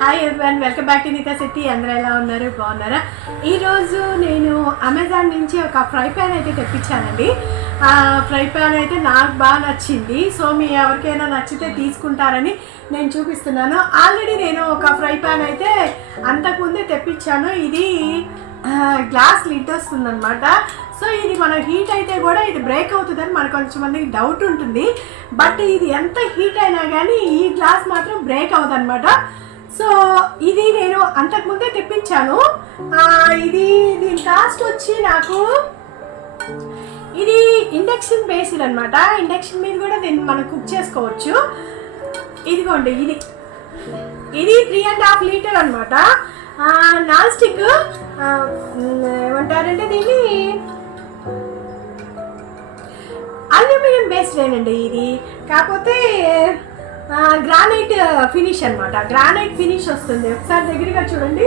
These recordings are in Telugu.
Hi everyone welcome back to Neeta Shetty అందరూ ఎలా ఉన్నారు? బాగున్నారా? ఈరోజు నేను అమెజాన్ నుంచి ఒక ఫ్రై ప్యాన్ అయితే తెప్పించానండి. ఫ్రై ప్యాన్ అయితే నాకు బాగా నచ్చింది. సో మీ ఎవరికైనా నచ్చితే తీసుకుంటారని నేను చూపిస్తున్నాను. ఆల్రెడీ నేను ఒక ఫ్రై ప్యాన్ అయితే అంతకుముందే తెప్పించాను. ఇది గ్లాస్ లిడ్ వస్తుందన్నమాట. సో ఇది మన హీట్ అయితే కూడా ఇది బ్రేక్ అవుతుందని మనకు కొంచెం మందికి డౌట్ ఉంటుంది. బట్ ఇది ఎంత హీట్ అయినా కానీ ఈ గ్లాస్ మాత్రం బ్రేక్ అవుతుంది సో ఇది నేను అంతకుముందే తెప్పించాను. ఇది దీని కాస్ట్ వచ్చి నాకు ఇది ఇండక్షన్ బేస్డ్ అనమాట ఇండక్షన్ మీద కూడా దీన్ని మనం కుక్ చేసుకోవచ్చు. ఇదిగోండి ఇది. ఇది త్రీ అండ్ హాఫ్ లీటర్ అనమాట నాన్ స్టిక్ ఏమంటారంటే దీన్ని? అల్యూమినియం బేస్డేనండి ఇది. కాకపోతే గ్రానైట్ ఫినిష్ అన్నమాట. గ్రానైట్ ఫినిష్ వస్తుంది. ఒకసారి దగ్గరగా చూడండి.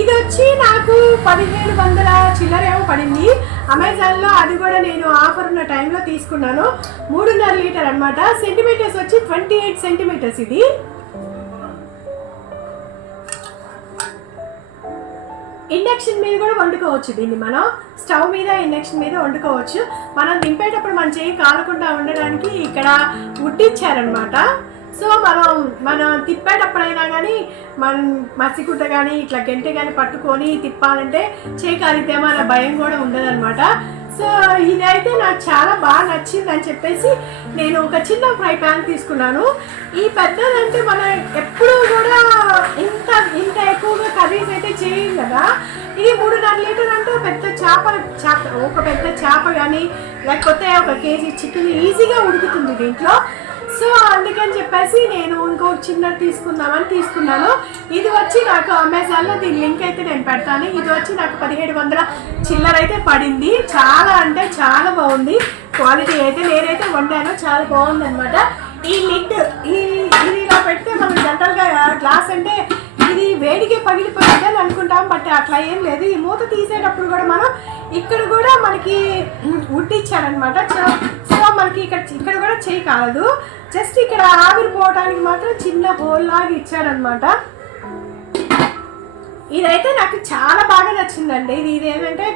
ఇది వచ్చి నాకు పదిహేను వందల చిల్లరేమో పడింది. అమెజాన్లో అది కూడా నేను ఆఫర్ ఉన్న టైంలో తీసుకున్నాను. మూడున్నర లీటర్ అనమాట సెంటీమీటర్స్ వచ్చి ట్వంటీ ఎయిట్ సెంటీమీటర్స్ ఇది. ఇండక్షన్ మీద కూడా వండుకోవచ్చు దీన్ని మనం. స్టవ్ మీద ఇండక్షన్ మీద వండుకోవచ్చు. మనం దింపేటప్పుడు మన చేయి కాలకుండా ఉండడానికి ఇక్కడ ఉట్టిచ్చారనమాట సో మనం మనం తిప్పేటప్పుడైనా కానీ మనం మసిగుడ్డ కానీ ఇట్లా గంటె కానీ పట్టుకొని తిప్పాలంటే చేయి కాలితేమో అనే భయం కూడా ఉండదనమాట సో ఇదైతే నాకు చాలా బాగా నచ్చింది అని చెప్పేసి నేను ఒక చిన్న ఫ్రై ప్యాన్ తీసుకున్నాను. ఈ పెద్దదంటే మనం ఎప్పుడు కూడా ఇంత ఇంత ఎక్కువగా కర్రీస్ అయితే చేయం కదా. ఇది మూడున్నర లీటర్ అంటే పెద్ద చేప చేప ఒక పెద్ద చేప కానీ లేకపోతే ఒక కేజీ చికెన్ ఈజీగా ఉడుకుతుంది దీంట్లో. సో అందుకని చెప్పేసి నేను ఇంకో చిన్నది తీసుకుందామని తీసుకున్నాను. ఇది వచ్చి నాకు అమెజాన్లో దీని లింక్ అయితే నేను పెడతాను. ఇది వచ్చి నాకు పదిహేడు వందల చిల్లర అయితే పడింది. చాలా అంటే చాలా బాగుంది. క్వాలిటీ అయితే నేనైతే వండాను. చాలా బాగుంది అనమాట ఈ లిడ్ ఈ ఇది ఇలా పెడితే మనం జనరల్గా గ్లాస్ అంటే ఇది వేడికి పగిలిపోయింది అని అనుకుంటాం బట్ అట్లా ఏం లేదు. ఈ మూత తీసేటప్పుడు కూడా మనం ఇక్కడ కూడా మనకి వుడ్ ఇచ్చారనమాట సో మనకి ఇక్కడ ఇక్కడ కూడా చేయి కాదు. జస్ట్ ఇక్కడ ఆవిరిపోవడానికి మాత్రం చిన్న హోల్ లాగా ఇచ్చారనమాట. ఇదైతే నాకు చాలా బాగా నచ్చిందండి. ఇది ఇది ఏంటంటే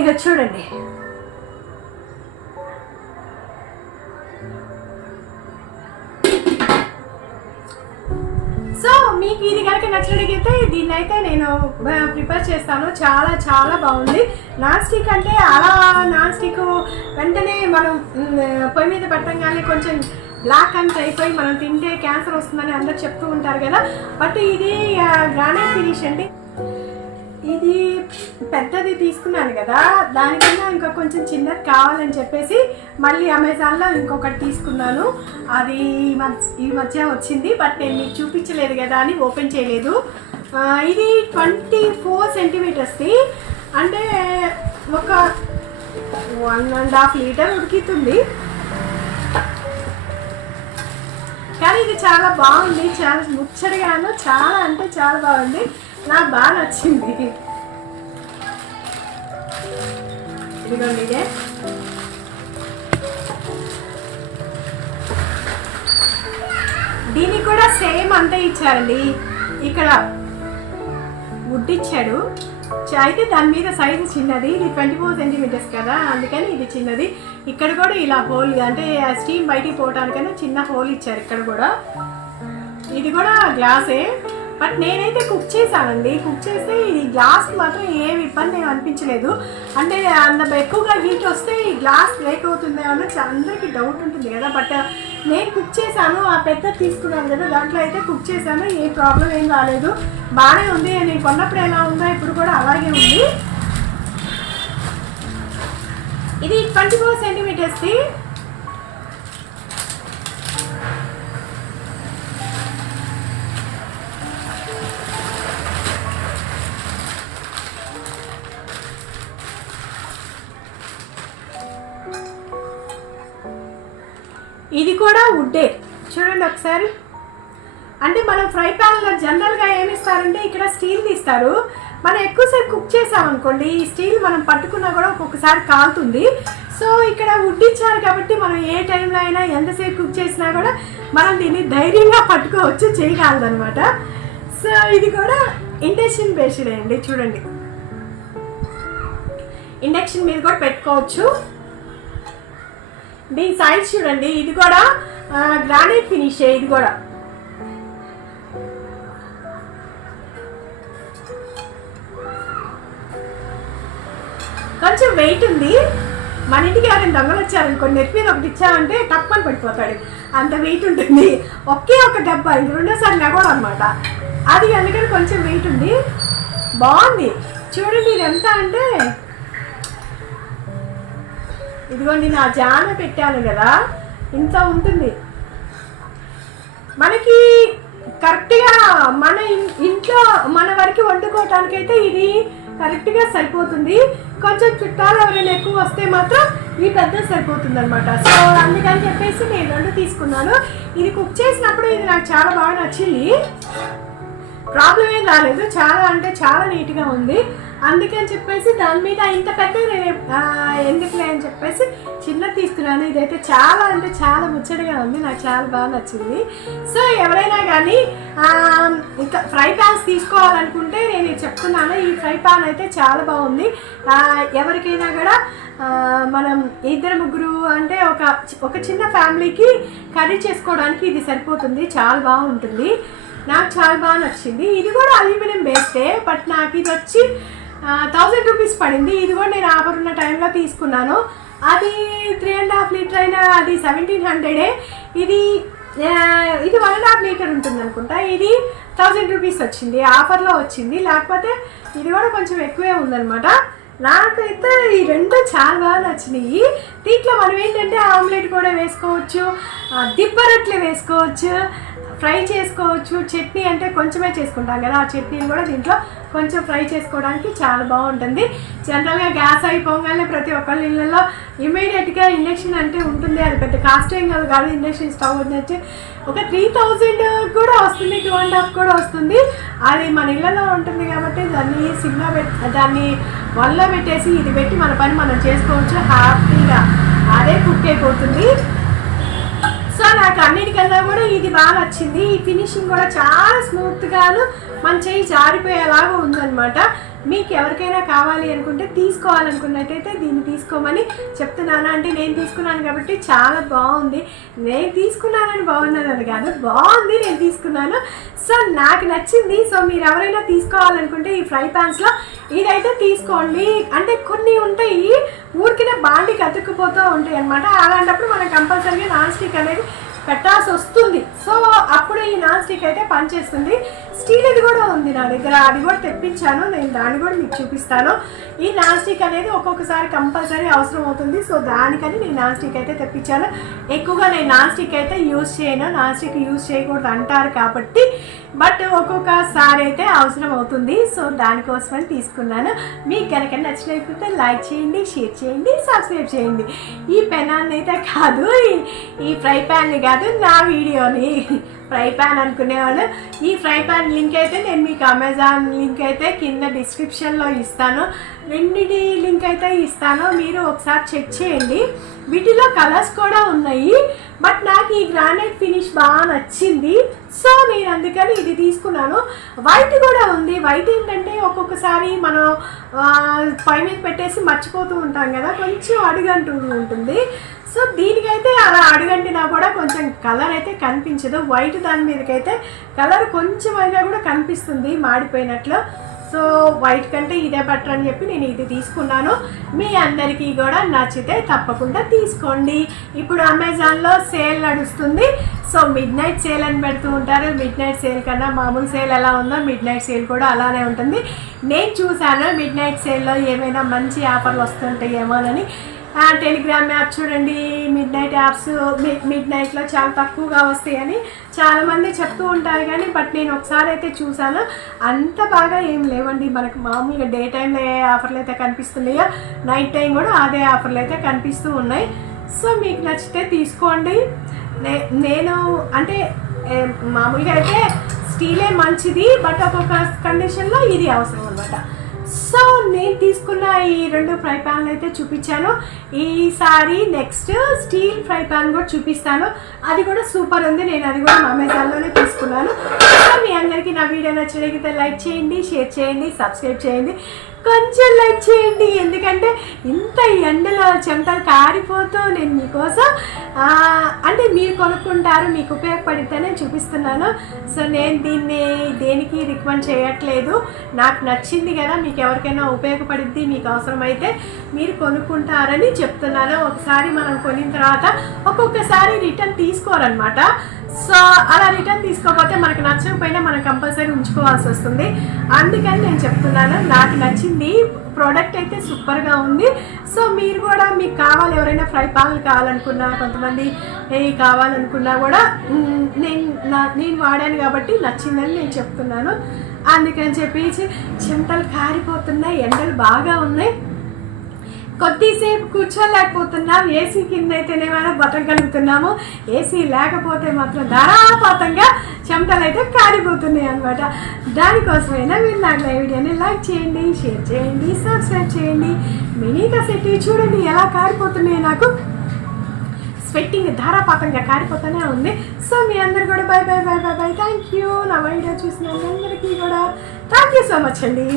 ఇక చూడండి. మీకు ఇది కనుక నచ్చినట్లయితే దీన్ని అయితే నేను ప్రిపేర్ చేస్తాను. చాలా చాలా బాగుంది. నాన్ స్టిక్ అంటే అలా నాన్ స్టిక్ వెంటనే మనం పొయ్యి మీద పెట్టంగానే కొంచెం బ్లాక్ అండ్ అయిపోయి మనం తింటే క్యాన్సర్ వస్తుందని అందరు చెప్తూ ఉంటారు కదా. బట్ ఇది గ్రానైట్ ఫినిష్ అండి ఇది పెద్దది తీసుకున్నాను కదా. దానికన్నా ఇంకా కొంచెం చిన్నది కావాలని చెప్పేసి మళ్ళీ అమెజాన్లో ఇంకొకటి తీసుకున్నాను. అది ఈ మధ్య ఈ మధ్య వచ్చింది బట్ నేను మీకు చూపించలేదు కదా అని ఓపెన్ చేయలేదు. ఇది ట్వంటీ ఫోర్ సెంటీమీటర్స్ది. అంటే ఒక వన్ అండ్ హాఫ్ లీటర్ ఉడికితుంది. కానీ ఇది చాలా బాగుంది. చాలా ముచ్చటగాను చాలా అంటే చాలా బాగుంది. నాకు బాగా నచ్చింది. ఇదిగోండి ఇదే. దీనికి కూడా సేమ్ అంతే ఇచ్చారండి. ఇక్కడ వుడ్ ఇచ్చాడు అయితే దాని మీద సైజు చిన్నది. ఇది ట్వంటీ ఫోర్ సెంటీమీటర్స్ కదా అందుకని ఇది చిన్నది. ఇక్కడ కూడా ఇలా హోల్ అంటే స్టీమ్ బయటికి పోవటానికైనా చిన్న హోల్ ఇచ్చారు ఇక్కడ కూడా. ఇది కూడా గ్లాసే బట్ నేనైతే కుక్ చేశానండి. కుక్ చేస్తే ఈ గ్లాస్ మాత్రం ఏమి ఇబ్బంది అనిపించలేదు. అంటే అంత ఎక్కువగా హీట్ వస్తే ఈ గ్లాస్ బ్రేక్ అవుతుందేమో అందరికీ డౌట్ ఉంటుంది కదా. బట్ నేను కుక్ చేశాను ఆ పెద్ద తీసుకున్నాను కదా దాంట్లో అయితే కుక్ చేశాను ఏ ప్రాబ్లం ఏం రాలేదు. బాగానే ఉంది నేను కొన్నప్పుడు ఎలా ఉందో ఇప్పుడు కూడా అలాగే ఉంది. ఇది ట్వంటీ ఫోర్ సెంటీమీటర్స్ది ఇది కూడా వుడ్డే చూడండి ఒకసారి. అంటే మనం ఫ్రై ప్యాన్లో జనరల్గా ఏమి ఇస్తారంటే ఇక్కడ స్టీల్ తీస్తారు మనం ఎక్కువసేపు కుక్ చేసామనుకోండి ఈ స్టీల్ మనం పట్టుకున్నా కూడా ఒక్కొక్కసారి కాలుతుంది. సో ఇక్కడ వుడ్ ఇచ్చారు కాబట్టి మనం ఏ టైంలో అయినా ఎంతసేపు కుక్ చేసినా కూడా మనం దీన్ని ధైర్యంగా పట్టుకోవచ్చు చేయగలదనమాట సో ఇది కూడా ఇండక్షన్ బేస్డ్ అండి చూడండి. ఇండక్షన్ మీద కూడా పెట్టుకోవచ్చు. దీని సైజ్ చూడండి. ఇది కూడా గ్రానైట్ ఫినిష్ ఇది కూడా. కొంచెం వెయిట్ ఉంది. మన ఇంటికి ఎవరైనా దొంగలు వచ్చారనుకోండి నెట్ మీద ఒకటి ఇచ్చామంటే తప్పని పడిపోతాడు. అంత వెయిట్ ఉంటుంది. ఒకే ఒక డబ్బా ఇది రెండోసారి నగవడం అనమాట అది అందుకని కొంచెం వెయిట్ ఉంది. బాగుంది. చూడండి ఇది ఎంత అంటే ఇదిగోండి నా జాన పెట్టాను కదా ఇంత ఉంటుంది. మనకి కరెక్ట్గా మన ఇంట్లో మన వరకు వండుకోవటానికి అయితే ఇది కరెక్ట్గా సరిపోతుంది. కొంచెం చుట్టాలు ఎవరైనా ఎక్కువ వస్తే మాత్రం ఈ పెద్ద సరిపోతుంది అనమాట సో అందుకని చెప్పేసి నేను రెండు తీసుకున్నాను. ఇది కుక్ చేసినప్పుడు ఇది నాకు చాలా బాగా నచ్చింది. ప్రాబ్లం ఏం రాలేదు చాలా అంటే చాలా నీట్గా ఉంది. అందుకని చెప్పేసి దాని మీద ఇంత పెద్ద ఎందుకులే అని చెప్పేసి చిన్న తీసుకున్నాను ఇదైతే చాలా అంటే చాలా ముచ్చటగా ఉంది. నాకు చాలా బాగా నచ్చింది. సో ఎవరైనా కానీ ఇంకా ఫ్రై ప్యాన్స్ తీసుకోవాలనుకుంటే నేను చెప్తున్నాను. ఈ ఫ్రై పాన్ అయితే చాలా బాగుంది. ఎవరికైనా కూడా మనం ఇద్దరు ముగ్గురు అంటే ఒక ఒక చిన్న ఫ్యామిలీకి కర్రీ చేసుకోవడానికి ఇది సరిపోతుంది. చాలా బాగుంటుంది. నాకు చాలా బాగా నచ్చింది. ఇది కూడా అల్యూమినియం బేస్డే బట్ నాకు ఇది వచ్చి థౌజండ్ రూపీస్ పడింది. ఇది కూడా నేను ఆఫర్ ఉన్న టైంలో తీసుకున్నాను. అది త్రీ అండ్ హాఫ్ లీటర్ అయినా అది సెవెంటీన్ హండ్రెడే ఇది ఇది వన్ అండ్ హాఫ్ లీటర్ ఉంటుంది అనుకుంటా. ఇది థౌజండ్ రూపీస్ వచ్చింది. ఆఫర్లో వచ్చింది. లేకపోతే ఇది కూడా కొంచెం ఎక్కువే ఉందన్నమాట. నాకైతే ఈ రెండు చాలా బాగా నచ్చినాయి. దీంట్లో మనం ఏంటంటే ఆమ్లెట్ కూడా వేసుకోవచ్చు ఆ, దిబ్బరొట్లు వేసుకోవచ్చు ఫ్రై చేసుకోవచ్చు. చట్నీ అంటే కొంచెమే చేసుకుంటాం కదా ఆ చట్నీని కూడా దీంట్లో కొంచెం ఫ్రై చేసుకోవడానికి చాలా బాగుంటుంది. జనరల్గా గ్యాస్ అయిపోగానే ప్రతి ఒక్కళ్ళ ఇళ్ళల్లో ఇమీడియట్గా ఇండక్షన్ అంటే ఉంటుంది. అది పెద్ద కాస్ట్ ఏం కాదు కాదు ఇండక్షన్ స్టవ్ వచ్చి ఒక త్రీ థౌజండ్ కూడా వస్తుంది టూ అండ్ హాఫ్ కూడా వస్తుంది. అది మన ఇళ్ళలో ఉంటుంది కాబట్టి దాన్ని సిమ్లో పెట్ దాన్ని వల్ల పెట్టేసి ఇది పెట్టి మన పని మనం చేసుకోవచ్చు. హ్యాపీగా. అదే కుక్ అయిపోతుంది. నాకు అన్నిటికన్నా కూడా ఇది బాగా నచ్చింది. ఈ ఫినిషింగ్ కూడా చాలా స్మూత్గాను మన చేయి జారిపోయేలాగా ఉందన్నమాట. మీకు ఎవరికైనా కావాలి అనుకుంటే తీసుకోవాలనుకున్నట్టయితే దీన్ని తీసుకోమని చెప్తున్నాను. అంటే నేను తీసుకున్నాను కాబట్టి చాలా బాగుంది. నేను తీసుకున్నానని బాగున్నానని కాదు బాగుంది నేను తీసుకున్నాను. సో నాకు నచ్చింది. సో మీరు ఎవరైనా తీసుకోవాలనుకుంటే ఈ ఫ్రై ప్యాన్స్లో ఇదైతే తీసుకోండి. అంటే కొన్ని ఉంటాయి ఊరికినే బాండి అతుక్కుపోతూ ఉంటాయి అనమాట అలాంటప్పుడు మనం కంపల్సరీగా నాన్ స్టిక్ అనేది పెట్టాల్సి వస్తుంది. సో అప్పుడు ఈ నాన్ స్టిక్ అయితే పనిచేస్తుంది. స్టీల్ అది కూడా ఉంది నా దగ్గర. అది కూడా తెప్పించాను. నేను దాన్ని కూడా మీకు చూపిస్తాను. ఈ నాన్ స్టిక్ అనేది ఒక్కొక్కసారి కంపల్సరీ అవసరం అవుతుంది. సో దానికని నేను నాన్ స్టిక్ అయితే తెప్పించాను. ఎక్కువగా నేను నాన్ స్టిక్ అయితే యూజ్ చేయను. నాన్ స్టిక్ యూజ్ చేయకూడదు అంటారు కాబట్టి. బట్ ఒక్కొక్కసారి అయితే అవసరం అవుతుంది. సో దానికోసమని తీసుకున్నాను. మీకు కనుక నచ్చినట్లయితే లైక్ చేయండి షేర్ చేయండి సబ్స్క్రైబ్ చేయండి. ఈ పెనాన్ని అయితే కాదు ఈ- ఈ ఫ్రై ప్యాన్ని కాదు నా వీడియోని. ఫ్రై ప్యాన్ అనుకునేవాళ్ళు. ఈ ఫ్రై ప్యాన్ లింక్ అయితే నేను మీకు అమెజాన్ లింక్ అయితే కింద డిస్క్రిప్షన్లో ఇస్తాను. రెండిటి లింక్ అయితే ఇస్తాను. మీరు ఒకసారి చెక్ చేయండి. వీటిలో కలర్స్ కూడా ఉన్నాయి. బట్ నాకు ఈ గ్రానైట్ ఫినిష్ బాగా నచ్చింది. సో నేను అందుకని ఇది తీసుకున్నాను. వైట్ కూడా ఉంది. వైట్ ఏంటంటే ఒక్కొక్కసారి మనం పై మీద పెట్టేసి మర్చిపోతూ ఉంటాం కదా. కొంచెం అడుగంటూ ఉంటుంది. సో దీనికైతే అలా అడుగంటినా కూడా కొంచెం కలర్ అయితే కనిపించదు. వైట్ దాని మీదకైతే కలర్ కొంచెం అయినా కూడా కనిపిస్తుంది మాడిపోయినట్లు. సో వైట్ కంటే ఇదే బెటర్ అని చెప్పి నేను ఇది తీసుకున్నాను. మీ అందరికీ కూడా నచ్చితే తప్పకుండా తీసుకోండి. ఇప్పుడు అమెజాన్లో సేల్ నడుస్తుంది. సో మిడ్ నైట్ సేల్ అని పెడుతూ ఉంటారు. మిడ్ నైట్ సేల్ కన్నా మామూలు సేల్ ఎలా ఉందో మిడ్ నైట్ సేల్ కూడా అలానే ఉంటుంది. నేను చూశాను మిడ్ నైట్ సేల్లో ఏమైనా మంచి ఆఫర్లు వస్తుంటాయేమోనని. టెలిగ్రామ్ యాప్ చూడండి మిడ్ నైట్ యాప్స్ మిడ్ నైట్లో చాలా తక్కువగా వస్తాయని చాలామంది చెప్తూ ఉంటారు కానీ బట్ నేను ఒకసారి అయితే చూసాను అంత బాగా ఏం లేవండి. మనకు మామూలుగా డే టైంలో ఏ ఆఫర్లు అయితే కనిపిస్తున్నాయో నైట్ టైం కూడా అదే ఆఫర్లు అయితే కనిపిస్తూ ఉన్నాయి. సో మీకు నచ్చితే తీసుకోండి. నే- నేను అంటే మామూలుగా అయితే స్టీలే మంచిది బట్ ఒక్కొక్క కండిషన్లో ఇది అవసరం అనమాట సో నేను తీసుకున్న ఈ రెండు ఫ్రై ప్యాన్లు అయితే చూపించాను. ఈసారి నెక్స్ట్ స్టీల్ ఫ్రై ప్యాన్ కూడా చూపిస్తాను. అది కూడా సూపర్ ఉంది. నేను అది కూడా అమెజాన్లోనే తీసుకున్నాను. సో మీ అందరికీ నా వీడియో నచ్చినట్లయితే లైక్ చేయండి షేర్ చేయండి సబ్స్క్రైబ్ చేయండి. కొంచెం లైక్ చేయండి. ఎందుకంటే ఇంత ఎండలో చెమటలు కారిపోతూ నేను మీకోసం అంటే మీరు కొనుక్కుంటారు మీకు ఉపయోగపడితేనే చూపిస్తున్నాను. సో నేను దీన్ని దేనికి రికమెండ్ చేయట్లేదు. నాకు నచ్చింది కదా మీకు ఎవరికైనా ఉపయోగపడిద్ది మీకు అవసరమైతే మీరు కొనుక్కుంటారని చెప్తున్నాను. ఒకసారి మనం కొనిన తర్వాత ఒక్కొక్కసారి రిటర్న్ తీసుకోరనమాట సో అలా రిటర్న్ తీసుకోకపోతే మనకు నచ్చకపోయినా మనం కంపల్సరీ ఉంచుకోవాల్సి వస్తుంది. అందుకని నేను చెప్తున్నాను నాకు నచ్చింది ప్రోడక్ట్ అయితే సూపర్గా ఉంది. సో మీరు కూడా మీకు కావాలి ఎవరైనా ఫ్రై పాన్లు కావాలనుకున్నా కొంతమంది ఏ కావాలనుకున్నా కూడా నేను నా నేను వాడాను కాబట్టి నచ్చిందని నేను చెప్తున్నాను. అందుకని చెప్పి చింతలు కారిపోతున్నాయి ఎండలు బాగా ఉన్నాయి. కొద్దిసేపు కూర్చోలేకపోతున్నాం. ఏసీ కింద అయితేనేమైనా బతకగలుగుతున్నాము. ఏసీ లేకపోతే మాత్రం ధారాపాతంగా చెమటలు అయితే కారిపోతున్నాయి అనమాట దానికోసమైనా మీరు నాకు ఈ వీడియోని లైక్ చేయండి షేర్ చేయండి సబ్స్క్రైబ్ చేయండి. మినీ కసెట్టి చూడండి ఎలా కారిపోతున్నాయి నాకు. స్వెట్టింగ్ ధారాపాతంగా కారిపోతూనే ఉంది. సో మీ అందరు కూడా bye bye bye bye bye. Thank you నా వీడియో చూసిన అందరికీ కూడా. థ్యాంక్ యూ సో మచ్ అండి.